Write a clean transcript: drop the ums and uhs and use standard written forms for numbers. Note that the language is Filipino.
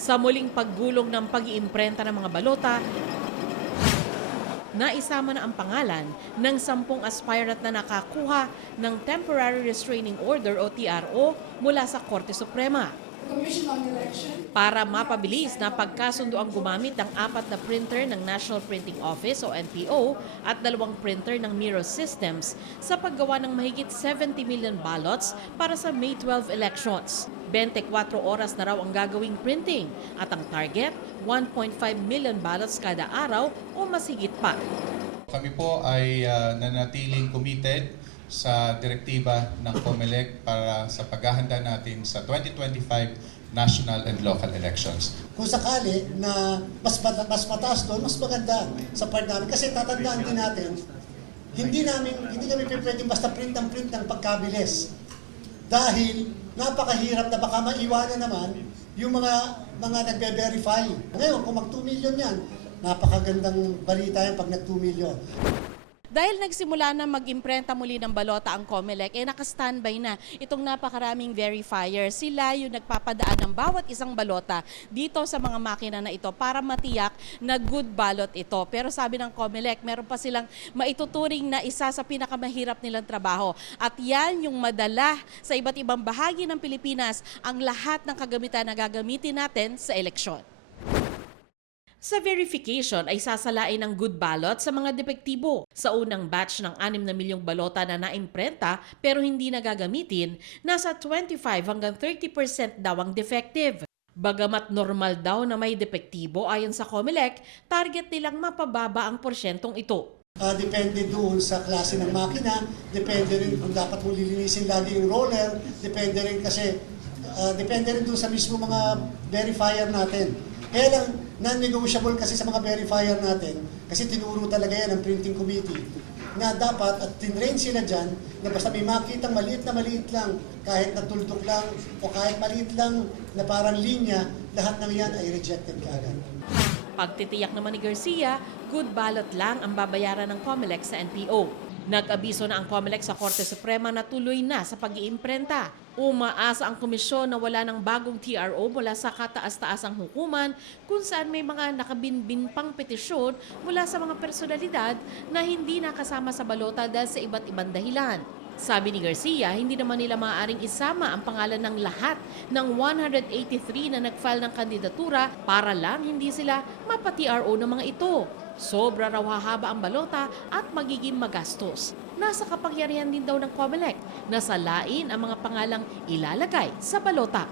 Sa muling paggulong ng pag-iimprenta ng mga balota, naisama na ang pangalan ng 10 aspirant na nakakuha ng Temporary Restraining Order o TRO mula sa Korte Suprema. Para mapabilis na pagkasundo ang gumamit ng 4 na printer ng National Printing Office o NPO at 2 printer ng Miro Systems sa paggawa ng mahigit 70 million ballots para sa May 12 elections. 24 oras na raw ang gagawing printing at ang target, 1.5 million ballots kada araw o mas higit pa. Kami po ay nanatiling committed sa direktiba ng COMELEC para sa paghahanda natin sa 2025 national and local elections. Kung sakali na mas mataas doon, mas maganda sa part namin. Kasi tatandaan din natin, hindi kami pwedeng basta print ng pagkabilis. Dahil napakahirap na baka maiwanan naman yung mga nagbe-verify. Ngayon, kung mag 2 million yan, napakagandang balita yan pag nag 2 million. Dahil nagsimula na mag-imprenta muli ng balota ang COMELEC, naka-standby na itong napakaraming verifier. Sila yung nagpapadaan ng bawat isang balota dito sa mga makina na ito para matiyak na good ballot ito. Pero sabi ng COMELEC, meron pa silang maituturing na isa sa pinakamahirap nilang trabaho. At yan yung madala sa iba't ibang bahagi ng Pilipinas ang lahat ng kagamitan na gagamitin natin sa eleksyon. Sa verification ay sasalain ng good ballot sa mga depektibo. Sa unang batch ng 6 na milyong balota na naimprenta pero hindi nagagamitin, nasa 25 hanggang 30% daw ang defective. Bagamat normal daw na may depektibo ayon sa COMELEC, target nilang mapababa ang porsyentong ito. Depende doon sa klase ng makina, depende rin kung dapat mo lilinisin lagi yung roller, depende rin doon sa mismo mga verifier natin. Kaya lang, non-negotiable kasi sa mga verifier natin, kasi tinuro talaga yan ng printing committee, na dapat at tinrain sila dyan, na basta may makitang maliit lang, kahit natuldok lang, o kahit maliit lang na parang linya, lahat ng yan ay rejected kaagad. Pagtitiyak naman ni Garcia, good ballot lang ang babayaran ng COMELEC sa NPO. Nag-abiso na ang COMELEC sa Korte Suprema na tuloy na sa pag-iimprenta. Umaasa ang komisyon na wala ng bagong TRO mula sa kataas-taasang hukuman kung saan may mga nakabinbin pang petisyon mula sa mga personalidad na hindi nakasama sa balota dahil sa iba't ibang dahilan. Sabi ni Garcia, hindi naman nila maaaring isama ang pangalan ng lahat ng 183 na nag-file ng kandidatura para lang hindi sila mapa-TRO ng mga ito. Sobra raw hahaba ang balota at magiging magastos. Nasa kapangyarihan din daw ng COMELEC na salain ang mga pangalang ilalagay sa balota.